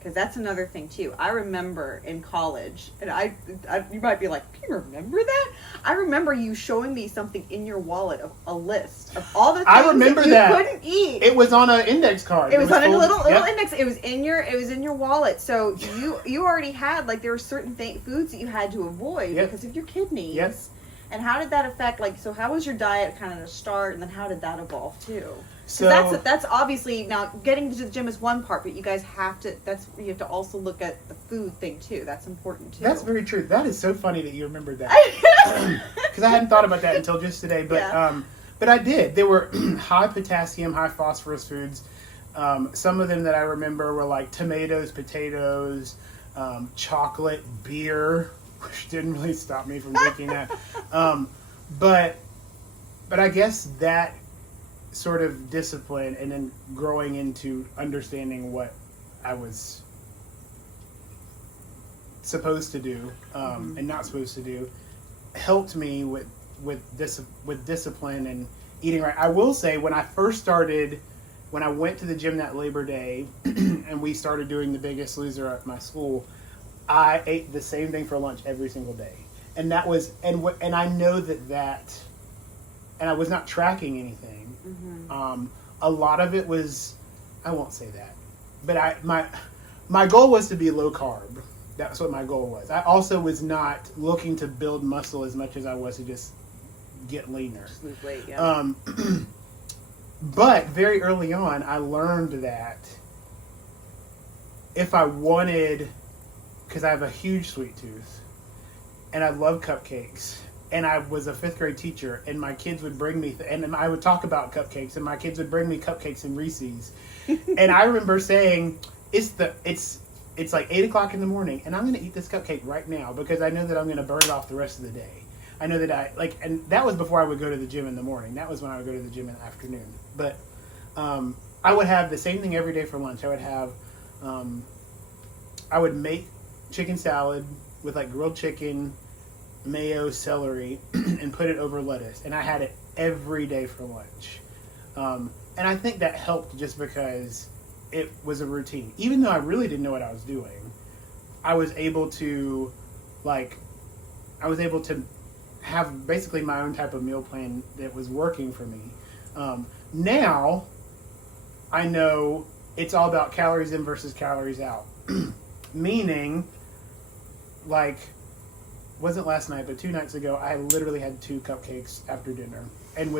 because that's another thing too. I remember in college, and I you might be like, "Do you remember that?" I remember you showing me something in your wallet of a list of all the things I remember that you couldn't eat. It was on an index card. It was on a little index. It was in your wallet. So you already had, like, there were certain foods that you had to avoid because of your kidneys. Yes. And how did that affect, like, so how was your diet kind of to start, and then how did that evolve too? So that's obviously, now getting to the gym is one part, but you guys have to, you have to also look at the food thing too. That's important too. That's very true. That is so funny that you remembered that. Because I hadn't thought about that until just today. But but I did. There were high potassium, high phosphorus foods. Some of them that I remember were like tomatoes, potatoes, chocolate, beer, which didn't really stop me from drinking that. But I guess that sort of discipline and then growing into understanding what I was supposed to do and not supposed to do helped me with discipline and eating right. I will say, when I went to the gym that Labor Day and we started doing the Biggest Loser at my school, I ate the same thing for lunch every single day. And that was, and I know that, and I was not tracking anything. A lot of it was, I won't say that, but my goal was to be low carb. That's what my goal was. I also was not looking to build muscle as much as I was to just get leaner. Just lose weight, yeah. But very early on, I learned that if I wanted, because I have a huge sweet tooth, and I love cupcakes, and I was a 5th grade teacher, and my kids would bring me, and I would talk about cupcakes, and my kids would bring me cupcakes and Reese's. And I remember saying, it's like 8 o'clock in the morning, and I'm going to eat this cupcake right now because I know that I'm going to burn it off the rest of the day. I know that and that was before I would go to the gym in the morning. That was when I would go to the gym in the afternoon. But I would have the same thing every day for lunch. I would make chicken salad with like grilled chicken, mayo, celery, and put it over lettuce. And I had it every day for lunch. And I think that helped just because it was a routine. Even though I really didn't know what I was doing, I was able to have basically my own type of meal plan that was working for me. Now, I know it's all about calories in versus calories out. Meaning, like, wasn't last night, but 2 nights ago, I literally had 2 cupcakes after dinner and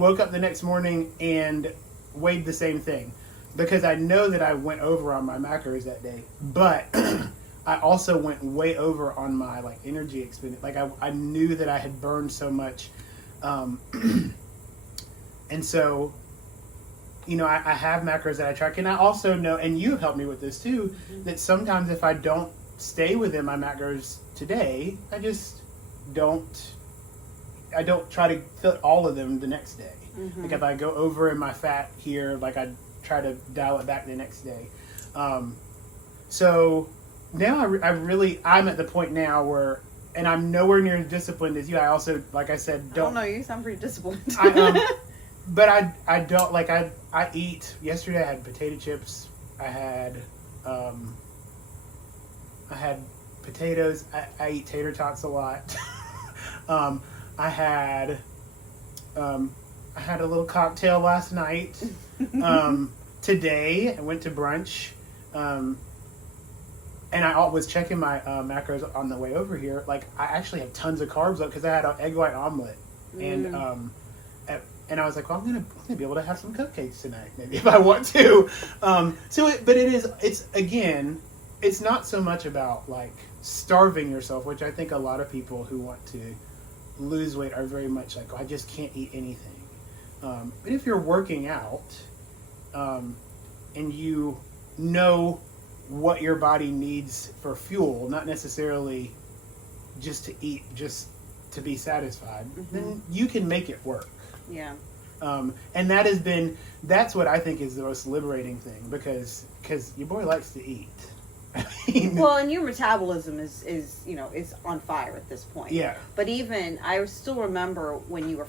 woke up the next morning and weighed the same thing because I know that I went over on my macros that day, but I also went way over on my like energy expenditure. Like I knew that I had burned so much, and so I have macros that I track, and I also know, and you have helped me with this too, that sometimes if I don't stay within my macros today, I don't try to fit all of them the next day. Like if I go over in my fat here, like I try to dial it back the next day. So now I'm at the point now where, and I'm nowhere near as disciplined as you. I also, like I said, don't. Oh no, you sound pretty disciplined. But I don't, like I eat. Yesterday I had potato chips. I had potatoes. I eat tater tots a lot. I had a little cocktail last night. Today I went to brunch, and I was checking my macros on the way over here. Like I actually had tons of carbs up because I had an egg white omelet, and I was like, well, I'm gonna be able to have some cupcakes tonight, maybe if I want to. It's not so much about like starving yourself, which I think a lot of people who want to lose weight are very much like, oh, I just can't eat anything. But if you're working out, and you know what your body needs for fuel, not necessarily just to eat, just to be satisfied, then you can make it work. Yeah. And that's what I think is the most liberating thing, because your boy likes to eat. Well, and your metabolism is on fire at this point. Yeah. But even, I still remember when you were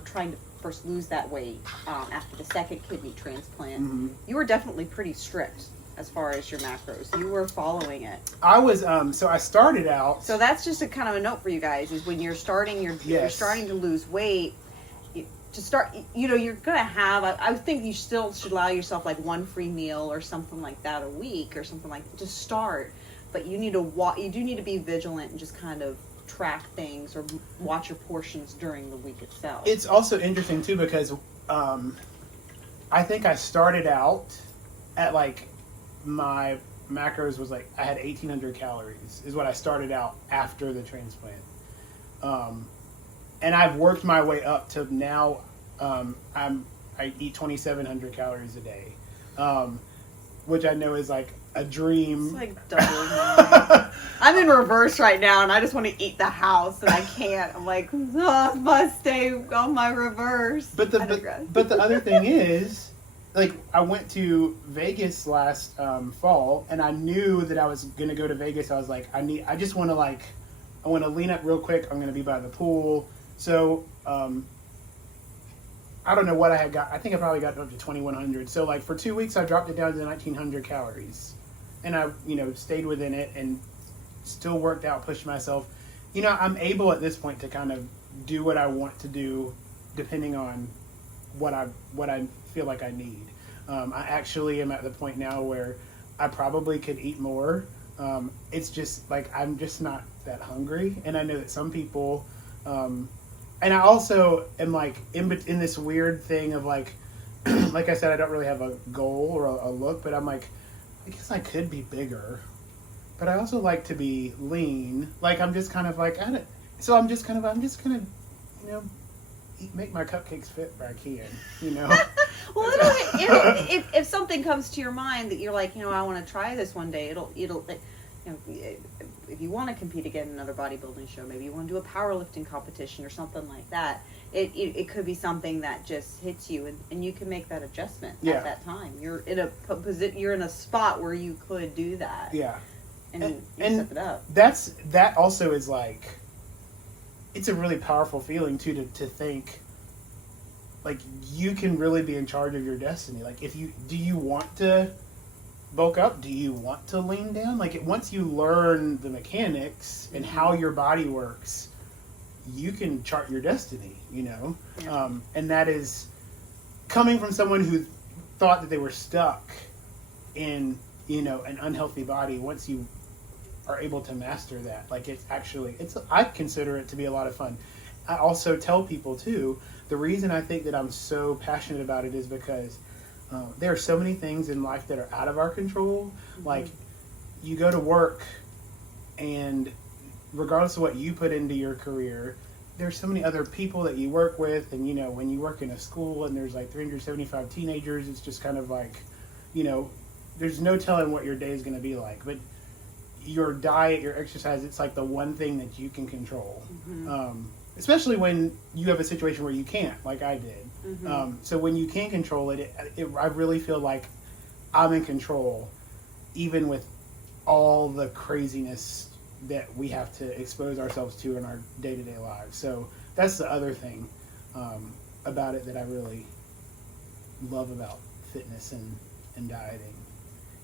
trying to first lose that weight after the second kidney transplant, you were definitely pretty strict as far as your macros. You were following it. I was so I started out. So that's just a kind of a note for you guys, is when you're starting you're starting to lose weight, to start, you're gonna have, I think you still should allow yourself like one free meal or something like that a week or something like that to start. But you need to you do need to be vigilant and just kind of track things or watch your portions during the week itself. It's also interesting too because I think I started out at like my macros was like I had 1,800 calories is what I started out after the transplant, and I've worked my way up to now. I eat 2,700 calories a day, which I know is like a dream. It's like doubling mine. I'm in reverse right now, and I just want to eat the house, and I can't. I'm like, I must stay on my reverse. But the other thing is, like, I went to Vegas last fall, and I knew that I was gonna go to Vegas. I was like, I want to lean up real quick. I'm gonna be by the pool, so I don't know what I had got. I think I probably got up to 2,100. So like for 2 weeks, I dropped it down to 1,900 calories, and I stayed within it and still worked out, pushed myself. I'm able at this point to kind of do what I want to do, depending on what I feel like I need. I actually am at the point now where I probably could eat more. It's just like I'm just not that hungry, and I know that some people. And I also am like in this weird thing of like I said, I don't really have a goal or a look, but I'm like, I guess I could be bigger, but I also like to be lean. Like I'm just kind of like, I'm just gonna, make my cupcakes fit where I can, Well, if something comes to your mind that you're like, I want to try this one day, it'll if you want to compete again in another bodybuilding show, maybe you want to do a powerlifting competition or something like that. It could be something that just hits you, and you can make that adjustment at that time. You're in a spot where you could do that. Yeah, and step it up. That also is like, it's a really powerful feeling too to think like you can really be in charge of your destiny. Like do you want to bulk up? Do you want to lean down? Like once you learn the mechanics and how your body works, you can chart your destiny, Yeah. And that is coming from someone who thought that they were stuck in, an unhealthy body. Once you are able to master that, like I consider it to be a lot of fun. I also tell people too, the reason I think that I'm so passionate about it is because there are so many things in life that are out of our control. Mm-hmm. Like you go to work, and regardless of what you put into your career, there's so many other people that you work with. And, when you work in a school and there's like 375 teenagers, it's just kind of like, there's no telling what your day is going to be like. But your diet, your exercise, it's like the one thing that you can control. Mm-hmm. Especially when you have a situation where you can't, like I did. Mm-hmm. So when you can control it, I really feel like I'm in control, even with all the craziness that we have to expose ourselves to in our day-to-day lives. So that's the other thing about it that I really love about fitness and dieting.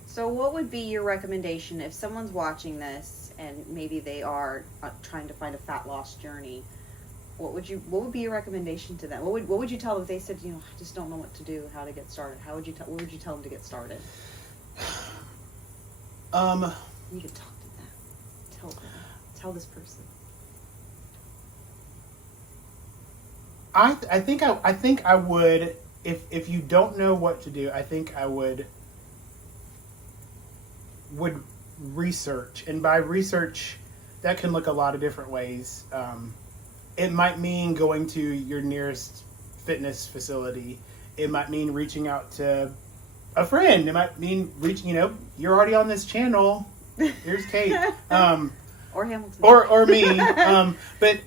So what would be your recommendation if someone's watching this and maybe they are trying to find a fat loss journey? What would be your recommendation to them? What would you tell them if they said, I just don't know what to do, how to get started? What would you tell them to get started? You could talk to them. Tell this person. I think I would, if you don't know what to do, I think I would research. And by research, that can look a lot of different ways. It might mean going to your nearest fitness facility. It might mean reaching out to a friend. It might mean you're already on this channel. Here's Kate. Or Hamilton. Or me. But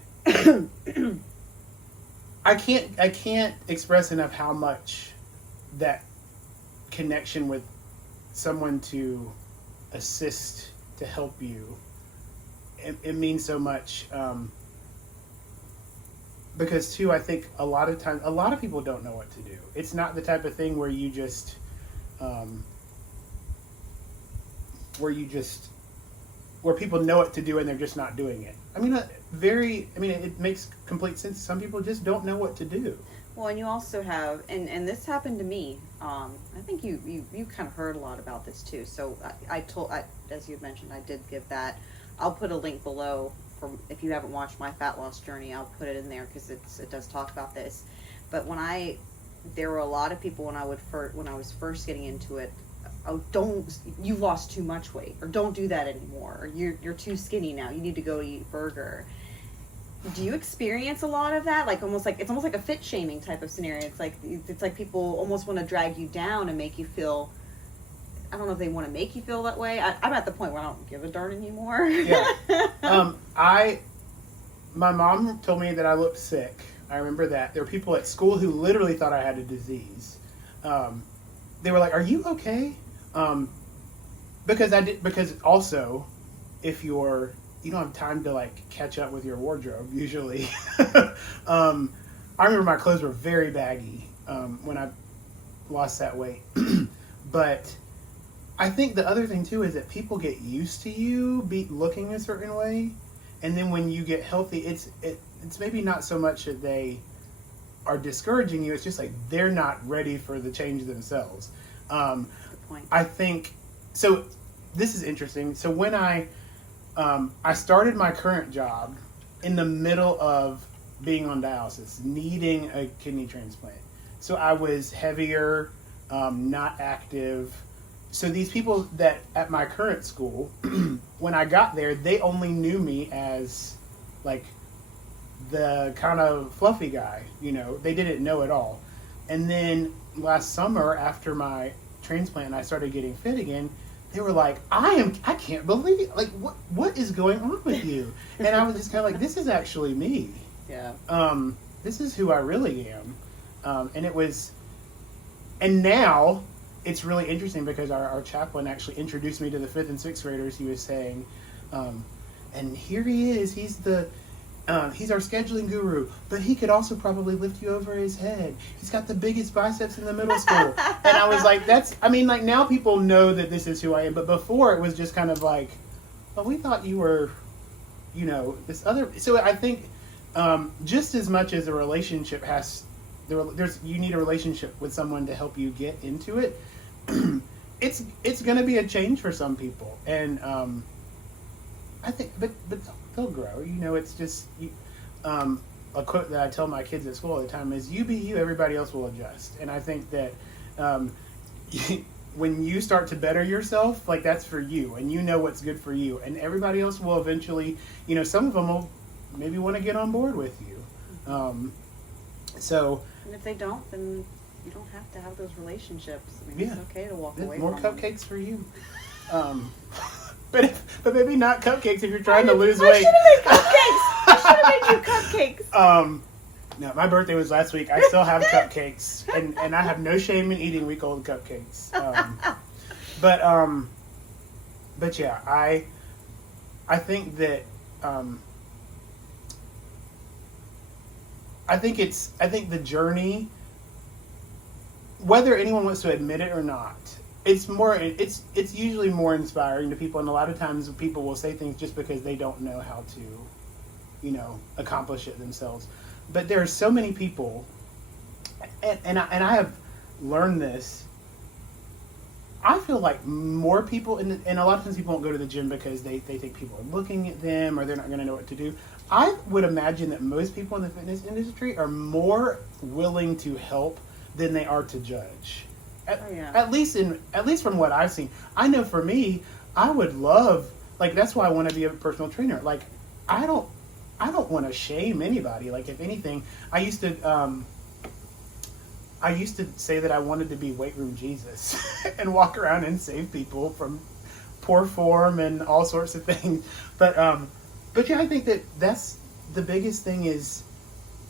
I can't express enough how much that connection with someone to assist, to help you, it means so much. Because too, I think a lot of people don't know what to do. It's not the type of thing where you just where people know what to do and they're just not doing it. I mean, it makes complete sense. Some people just don't know what to do. Well, and you also have, and this happened to me. I think you kind of heard a lot about this too. So as you mentioned, I did give that. I'll put a link below from if you haven't watched my fat loss journey. I'll put it in there because it does talk about this. But there were a lot of people when I was first getting into it. Oh, you've lost too much weight, or don't do that anymore, or you're too skinny now. You need to go eat burger. Do you experience a lot of that? It's almost like a fit shaming type of scenario. It's like people almost want to drag you down and make you feel. I don't know if they want to make you feel that way. I'm at the point where I don't give a darn anymore. Yeah. My mom told me that I looked sick. I remember that. There were people at school who literally thought I had a disease. They were like, "Are you okay?" Because also, if you don't have time to catch up with your wardrobe usually. I remember my clothes were very baggy when I lost that weight. But I think the other thing too is that people get used to you looking a certain way, and then when you get healthy, it's maybe not so much that they are discouraging you. It's just they're not ready for the change themselves. Good point. I think so. This is interesting. So when I started my current job in the middle of being on dialysis, needing a kidney transplant. So I was heavier, not active. So these people that at my current school, when I got there, they only knew me as the kind of fluffy guy, they didn't know at all. And then last summer after my transplant and I started getting fit again, they were like, I can't believe, what is going on with you? And I was just kind of this is actually me. Yeah. This is who I really am. And now it's really interesting because our chaplain actually introduced me to the 5th and 6th graders. He was saying, and here he is, he's our scheduling guru, but he could also probably lift you over his head. He's got the biggest biceps in the middle school. And I was like, now people know that this is who I am. But before it was just kind of well, we thought you were, this other. So I think just as much as a relationship you need a relationship with someone to help you get into it. It's going to be a change for some people. And I think, but they'll grow. It's just a quote that I tell my kids at school all the time is, "You be you, everybody else will adjust." And I think that when you start to better yourself, that's for you, and what's good for you, and everybody else will eventually. Some of them will maybe want to get on board with you. So. And if they don't, then you don't have to have those relationships. It's okay to walk away. More from cupcakes them. for you. But maybe not cupcakes if you're trying to lose weight. I should have made you cupcakes. No, my birthday was last week. I still have cupcakes, and I have no shame in eating week-old cupcakes. But yeah, I think that I think the journey, whether anyone wants to admit it or not, it's usually more inspiring to people, and a lot of times people will say things just because they don't know how to, accomplish it themselves. But there are so many people, and I have learned this. I feel like more people, and a lot of times people won't go to the gym because they think people are looking at them or they're not going to know what to do. I would imagine that most people in the fitness industry are more willing to help than they are to judge. At least from what I've seen. I know for me, I would love, that's why I want to be a personal trainer. I don't want to shame anybody. If anything, I used to say that I wanted to be weight room Jesus and walk around and save people from poor form and all sorts of things. But yeah, I think that's the biggest thing is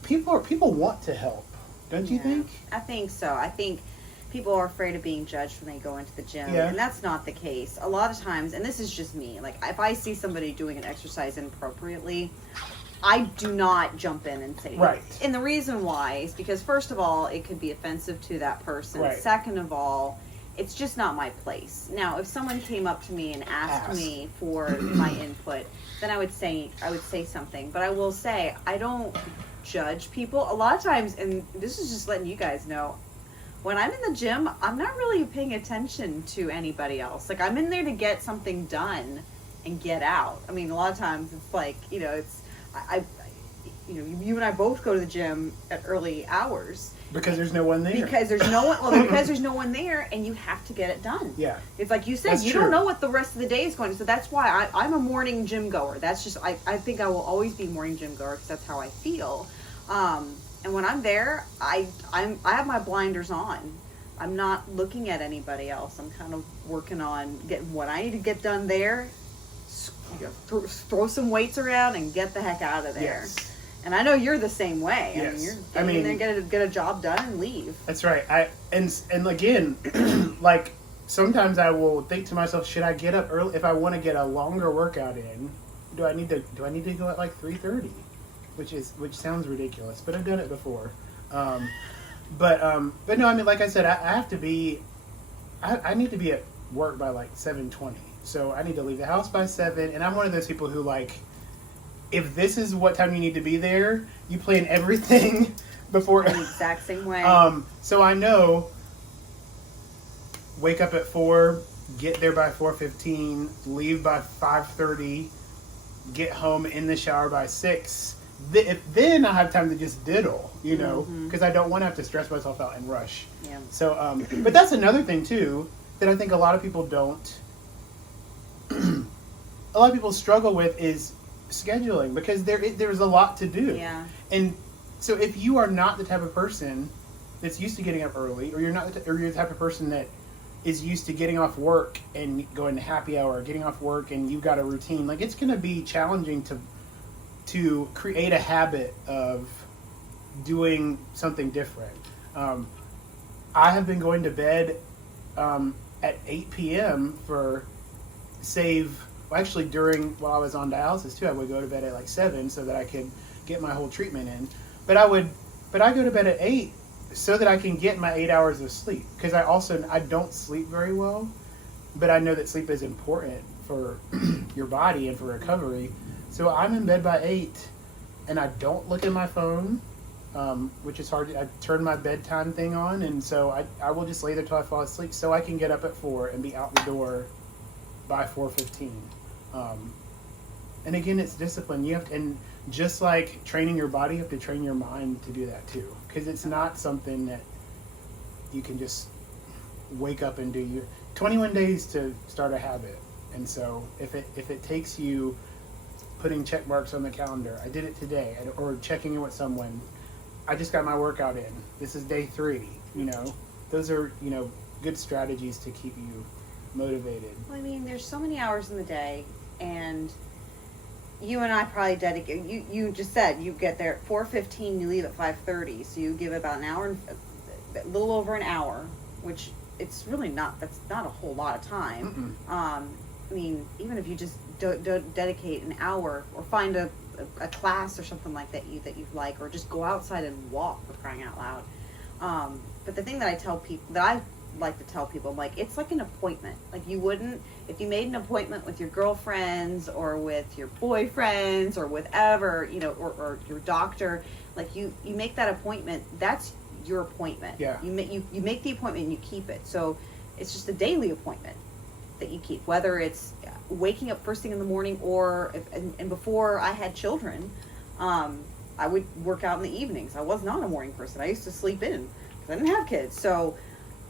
people want to help. Don't you think? I think so. I think people are afraid of being judged when they go into the gym, and that's not the case. A lot of times, and this is just me, if I see somebody doing an exercise inappropriately, I do not jump in and say right. And the reason why is because, first of all, it could be offensive to that person. Right. Second of all, it's just not my place. Now, if someone came up to me and asked me for my input, then I would say something. But I will say, I don't judge people. A lot of times, and this is just letting you guys know, when I'm in the gym, I'm not really paying attention to anybody else. Like, I'm in there to get something done and get out. I mean, a lot of times it's like, you know, you and I both go to the gym at early hours. Because there's no one there. Because there's no one. Well, because there's no one there, and you have to get it done. Yeah. It's like you said, That's you true. don't know what the rest of the day is going. So that's why I'm a morning gym goer. That's just I think I will always be a morning gym goer because that's how I feel. And when I'm there, I have my blinders on. I'm not looking at anybody else. I'm kind of working on getting what I need to get done there. Throw some weights around and get the heck out of there. Yes. And I know you're the same way. Yes. I mean, you're get a job done and leave. That's right. And again, like sometimes I will think to myself, should I get up early if I want to get a longer workout in? Do I need to go at like 3:30? Which sounds ridiculous, but I've done it before. But no, I mean, like I said, I have to be. I need to be at work by like 7:20. So I need to leave the house by 7. And I'm one of those people who like, if this is what time you need to be there, you plan everything before. The exact same way. So I know, wake up at 4, get there by 4:15, leave by 5:30, get home in the shower by 6. Then I have time to just diddle, you know, because I don't want to have to stress myself out and rush. Yeah. So, but that's another thing too that I think a lot of people don't. A lot of people struggle with is scheduling because there's a lot to do. Yeah. And so if you are not the type of person that's used to getting up early, or you're the type of person that is used to getting off work and going to happy hour, or getting off work and you've got a routine, like it's going to be challenging to create a habit of doing something different. I have been going to bed at 8 p.m. actually while I was on dialysis too, I would go to bed at like 7 so that I could get my whole treatment in. But I go to bed at 8 so that I can get my 8 hours of sleep. Because I don't sleep very well, but I know that sleep is important for your body and for recovery. So I'm in bed by 8 and I don't look at my phone, which is hard. I turn my bedtime thing on, and so I will just lay there till I fall asleep so I can get up at 4 and be out the door by 4:15. And again, it's discipline. You have to, and just like training your body, you have to train your mind to do that too, because it's not something that you can just wake up and do. You 21 days to start a habit, and so if it takes you putting check marks on the calendar, I did it today, or checking in with someone, I just got my workout in, this is day 3, you know, those are, you know, good strategies to keep you motivated. Well, I mean, there's so many hours in the day, and you and I probably dedicate. You just said you get there at 4:15, you leave at 5:30, so you give about an hour, a little over an hour, which it's really not. That's not a whole lot of time. I mean, even if you just dedicate an hour, or find a class or something like that you like, or just go outside and walk, for crying out loud. But the thing that I like to tell people, like, it's like an appointment. Like, you wouldn't, if you made an appointment with your girlfriends or with your boyfriends or whatever, you know, or your doctor, like you make that appointment. That's your appointment. Yeah. You make the appointment and you keep it. So it's just a daily appointment that you keep, whether it's waking up first thing in the morning, or and before I had children, I would work out in the evenings. I was not a morning person. I used to sleep in because I didn't have kids. So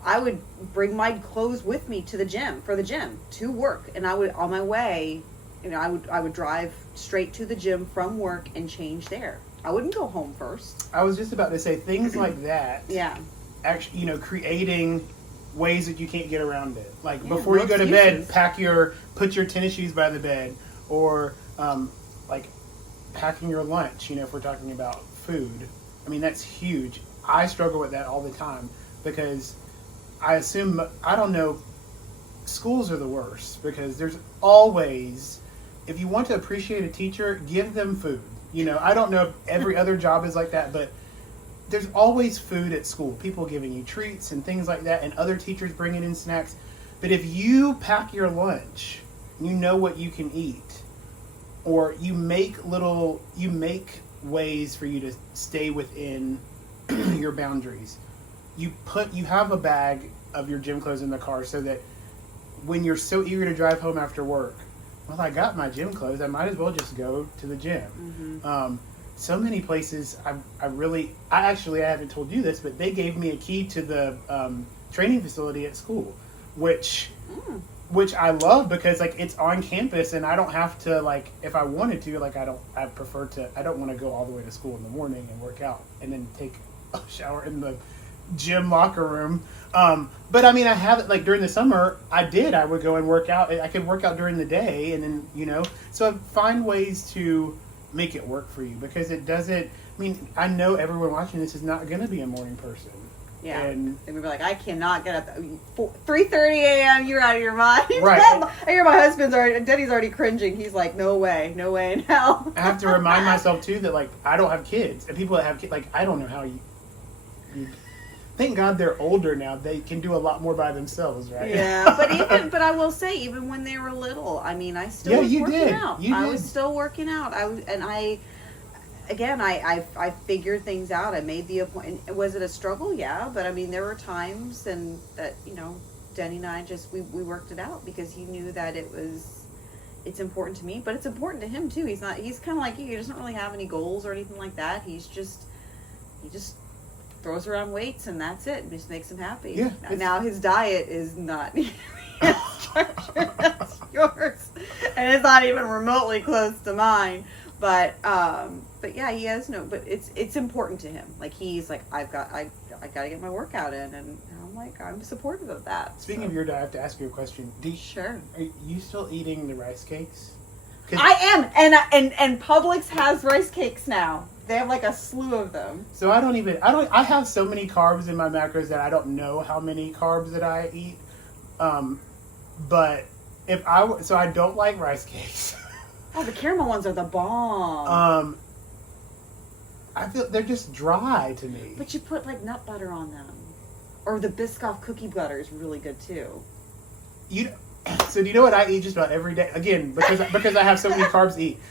I would bring my clothes with me to the gym, to work. And I would, on my way, you know, I would drive straight to the gym from work and change there. I wouldn't go home first. I was just about to say things like that. Yeah. Actually, you know, creating ways that you can't get around it. Like, Yeah, before you no go to excuses. bed, put your tennis shoes by the bed, or like packing your lunch, you know, if we're talking about food. I mean, that's huge. I struggle with that all the time because I assume, I don't know, schools are the worst because there's always, if you want to appreciate a teacher, give them food. You know, I don't know if every other job is like that, but there's always food at school. People giving you treats and things like that, and other teachers bringing in snacks. But if you pack your lunch, you know what you can eat, or you make ways for you to stay within your boundaries. You have a bag of your gym clothes in the car so that when you're so eager to drive home after work, well, I got my gym clothes, I might as well just go to the gym. Mm-hmm. So many places, I haven't told you this, but they gave me a key to the training facility at school, which I love because like it's on campus and I don't have to, like, if I wanted to, like I don't want to go all the way to school in the morning and work out and then take a shower in the gym locker room. But I mean, I have it like during the summer. I would go and work out. I could work out during the day, and then so I find ways to make it work for you because it doesn't. I mean, I know everyone watching this is not going to be a morning person. Yeah, and they would be like, I cannot get up 3:30 a.m. You're out of your mind. Right. I hear my Denny's already cringing. He's like, no way in hell. I have to remind myself too that like I don't have kids, and people that have kids, like I don't know how you thank God they're older now. They can do a lot more by themselves, right? Yeah, but I will say, even when they were little, I mean, I still was working out. I was still working out. I figured things out. I made the appointment. Was it a struggle? Yeah, but I mean, there were times and that Denny and I just we worked it out because he knew that it's important to me, but it's important to him too. He's kind of like you. He doesn't really have any goals or anything like that. He just throws around weights and that's it. It just makes him happy. Yeah. Now his diet is not as structured as yours, and it's not even remotely close to mine. But yeah, he has but it's important to him. Like he's like, I gotta get my workout in, and I'm like, I'm supportive of that. Speaking of your diet, I have to ask you a question. Sure. Are you still eating the rice cakes? I am, and Publix has rice cakes now. They have like a slew of them. So I have so many carbs in my macros that I don't know how many carbs that I eat. But I don't like rice cakes. Oh, the caramel ones are the bomb. I feel they're just dry to me. But you put like nut butter on them. Or the Biscoff cookie butter is really good too. So do you know what I eat just about every day? Again, because I have so many carbs to eat.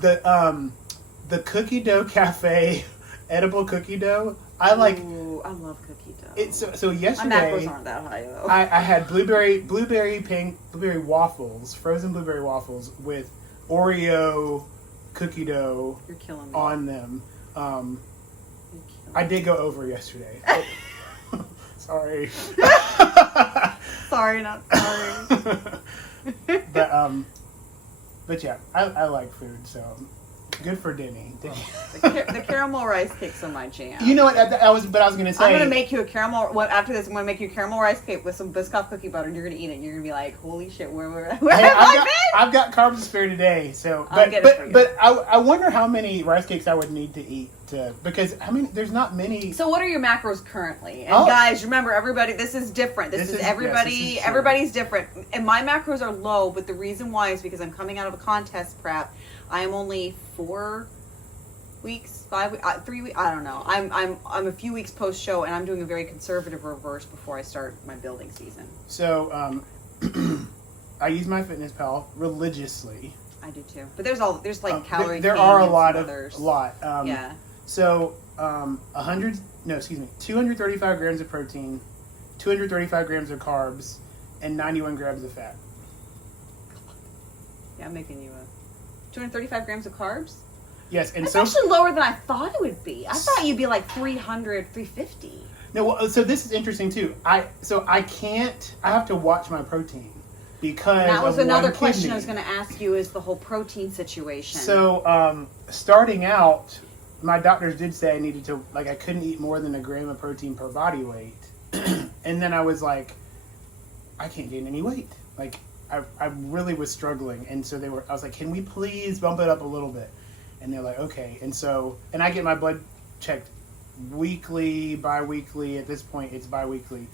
The cookie dough cafe edible cookie dough. I love cookie dough. So yesterday my macros aren't that high though. I had blueberry waffles, frozen blueberry waffles with Oreo cookie dough You're killing me. on them. I did go over yesterday. Sorry. Sorry, not sorry. But yeah, I like food, so good for Denny. The caramel rice cakes are my jam. You know what? I was gonna say. I'm gonna make you a caramel. After this, I'm gonna make you a caramel rice cake with some Biscoff cookie butter, and you're gonna eat it. And you're gonna be like, "Holy shit, where have I been?" I've got carbs to spare today, so. I'll get it for you. But I wonder how many rice cakes I would need to eat because there's not many. So what are your macros currently? And guys, remember, everybody, this is different. This is everybody. Yes, this is everybody's different, and my macros are low. But the reason why is because I'm coming out of a contest prep. I am only 4 weeks, 5 weeks, 3 weeks. I don't know. I'm a few weeks post show, and I'm doing a very conservative reverse before I start my building season. So I use MyFitnessPal religiously. I do too, but there's like calorie. There are a lot. Yeah. So 235 grams of protein, 235 grams of carbs, and 91 grams of fat. Yeah, I'm making you 235 grams of carbs? Yes, and that's actually lower than I thought it would be. I thought you'd be like 300, 350. No, well, so this is interesting too. I have to watch my protein because that was of another one question kidney. I was going to ask you is the whole protein situation. So starting out, my doctors did say I needed to, I couldn't eat more than a gram of protein per body weight. And then I was like, I can't gain any weight. I really was struggling. And so I was like, can we please bump it up a little bit? And they're like, okay. And I get my blood checked weekly, bi-weekly. At this point, it's bi-weekly.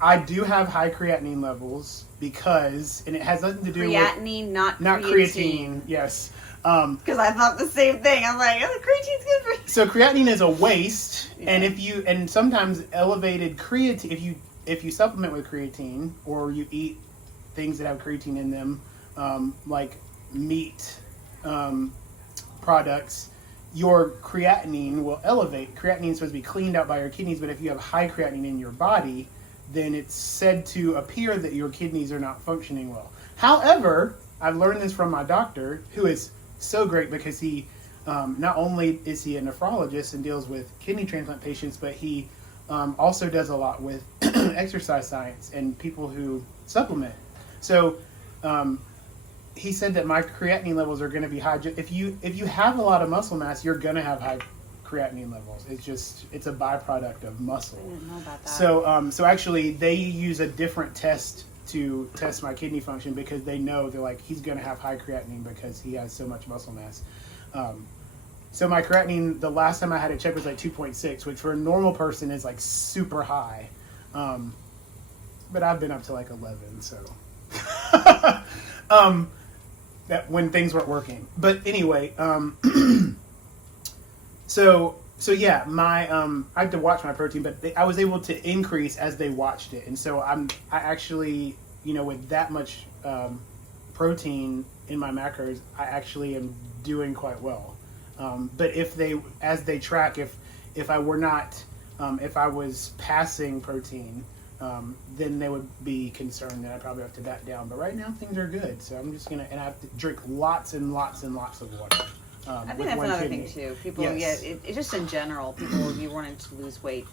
I do have high creatinine levels because, and it has nothing to do creatinine, with not creatine. Yes. Because I thought the same thing. I'm like, oh, creatine's good for you. So creatinine is a waste, Yeah. and sometimes elevated creatine, if you supplement with creatine or you eat things that have creatine in them, like meat products, your creatinine will elevate. Creatinine is supposed to be cleaned out by your kidneys, but if you have high creatinine in your body, then it's said to appear that your kidneys are not functioning well. However, I've learned this from my doctor, who is so great because he, not only is he a nephrologist and deals with kidney transplant patients, but he also does a lot with exercise science and people who supplement. So he said that my creatinine levels are going to be high. If you have a lot of muscle mass, you're going to have high creatinine levels. It's a byproduct of muscle. I didn't know about that. So actually they use a different test to test my kidney function because they're like, he's going to have high creatinine because he has so much muscle mass. So my creatinine, the last time I had it checked was like 2.6, which for a normal person is like super high. But I've been up to like 11, so that when things weren't working. But anyway, so yeah, my I had to watch my protein, but I was able to increase as they watched it, and so I actually, with that much protein in my macros, I actually am doing quite well. But as they track, if I were not, if I was passing protein, then they would be concerned that I probably have to back down. But right now things are good, so I'm just and I have to drink lots and lots and lots of water. I think that's another thing too. People, yes. it just in general, people, if you wanted to lose weight,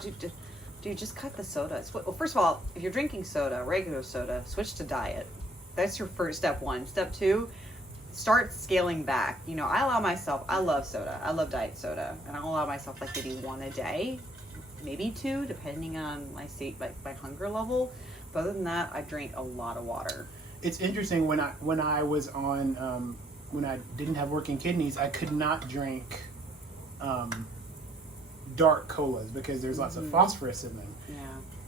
dude, just cut the soda. Well, first of all, if you're drinking soda, regular soda, switch to diet. That's your first step one. Step two, start scaling back. I love soda. I love diet soda, and I'll allow myself like maybe one a day, maybe two, depending on my state, like my hunger level. But other than that, I drink a lot of water. It's interesting when I was on. When I didn't have working kidneys, I could not drink dark colas because there's lots of phosphorus in them. Yeah.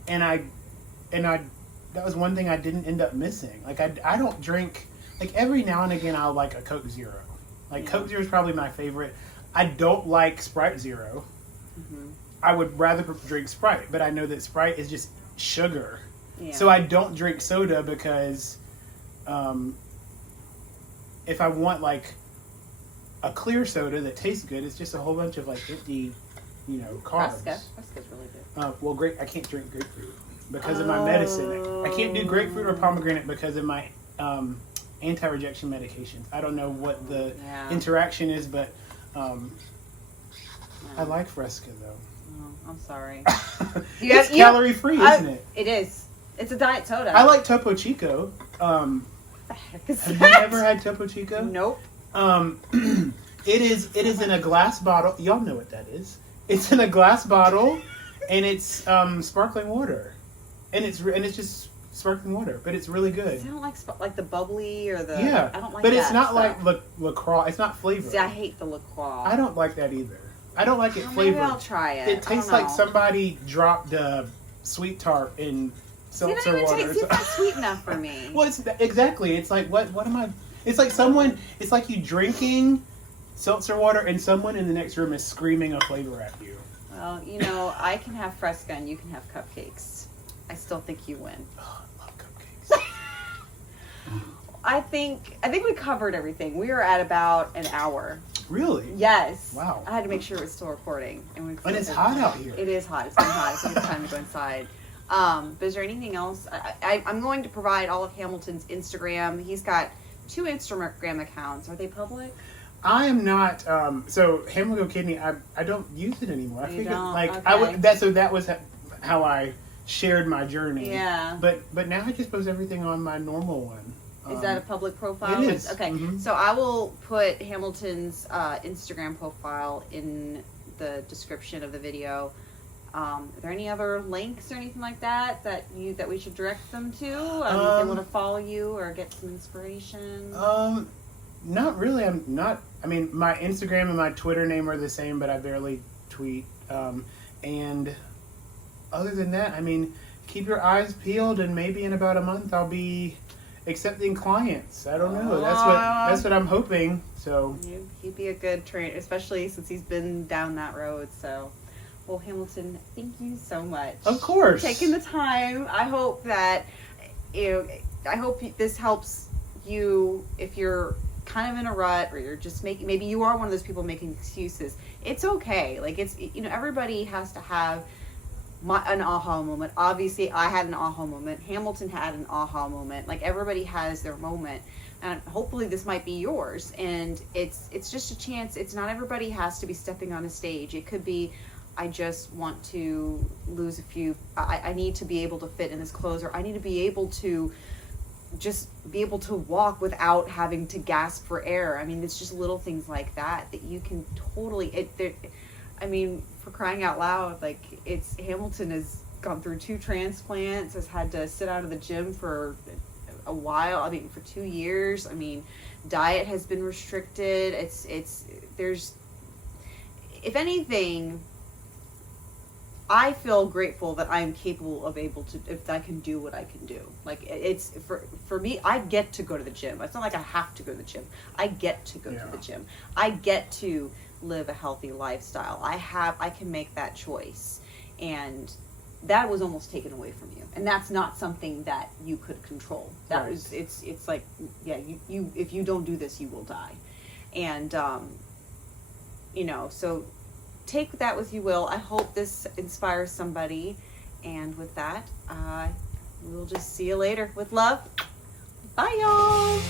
And I that was one thing I didn't end up missing. Like I don't drink, like every now and again I'll like a Coke Zero. Like Coke Zero is probably my favorite. I don't like Sprite Zero. Mm-hmm. I would rather drink Sprite, but I know that Sprite is just sugar. Yeah. So I don't drink soda because if I want like a clear soda that tastes good, it's just a whole bunch of like empty, carbs. Fresca's really good. Well, I can't drink grapefruit because of my medicine. I can't do grapefruit or pomegranate because of my anti-rejection medications. I don't know what the interaction is, but I like Fresca though. Oh, I'm sorry. It's calorie free, isn't it? It is. It's a diet soda. I like Topo Chico. Have you ever had Topo Chico? Nope. It is in a glass bottle. Y'all know what that is. It's in a glass bottle, and it's sparkling water, and it's just sparkling water, but it's really good. I don't like the bubbly or the. Yeah, I don't like but that it's not stuff. like LaCroix. It's not flavored. See, I hate the LaCroix. I don't like that either. I don't like it Well, flavored. maybe I'll try it. It tastes like somebody dropped a sweet tart in seltzer water. It's not sweet enough for me. Well, exactly. It's like what am I? It's like It's like you drinking seltzer water and someone in the next room is screaming a flavor at you. Well, I can have Fresca and you can have cupcakes. I still think you win. Oh, I love cupcakes. I think we covered everything. We were at about an hour. Really? Yes. Wow. I had to make sure it was still recording. And it's hot out here. It is hot. It's been hot. So it's time to go inside. But is there anything else? I'm going to provide all of Hamilton's Instagram. He's got 2 Instagram accounts. Are they public? I am not. So Hamilton Kidney, I don't use it anymore. I You figured don't? like Okay. I would. That was how I shared my journey. Yeah. But now I just post everything on my normal one. Is that a public profile? It is. Okay. Mm-hmm. So I will put Hamilton's Instagram profile in the description of the video. Are there any other links or anything like that we should direct them to? If they want to follow you or get some inspiration? Not really. I'm not. I mean, my Instagram and my Twitter name are the same, but I barely tweet. And other than that, I mean, keep your eyes peeled, and maybe in about a month I'll be accepting clients. I don't know. That's what I'm hoping. So he'd be a good trainer, especially since he's been down that road. So, well, Hamilton, thank you so much. Of course, for taking the time. I hope that this helps you if you're kind of in a rut, or you're just maybe you are one of those people making excuses. It's okay. Like, it's, everybody has to have an aha moment. Obviously, I had an aha moment. Hamilton had an aha moment. Like, everybody has their moment, and hopefully this might be yours. And it's just a chance. It's not everybody has to be stepping on a stage. It could be, I just want to lose a few. I need to be able to fit in this clothes, or I need to be able to just be able to walk without having to gasp for air. I mean, it's just little things like that you can totally. I mean, for crying out loud, like, Hamilton has gone through 2 transplants, has had to sit out of the gym for a while. I mean, for 2 years. I mean, diet has been restricted. There's, if anything, I feel grateful that I'm capable of if I can do what I can do. Like, it's for me, I get to go to the gym. It's not like I have to go to the gym. I get to go to the gym. I get to live a healthy lifestyle. I can make that choice. And that was almost taken away from you. And that's not something that you could control. That was, it's like, yeah, you if you don't do this, you will die. And, so take that with you will. I hope this inspires somebody. And with that, we'll just see you later. With love. Bye, y'all.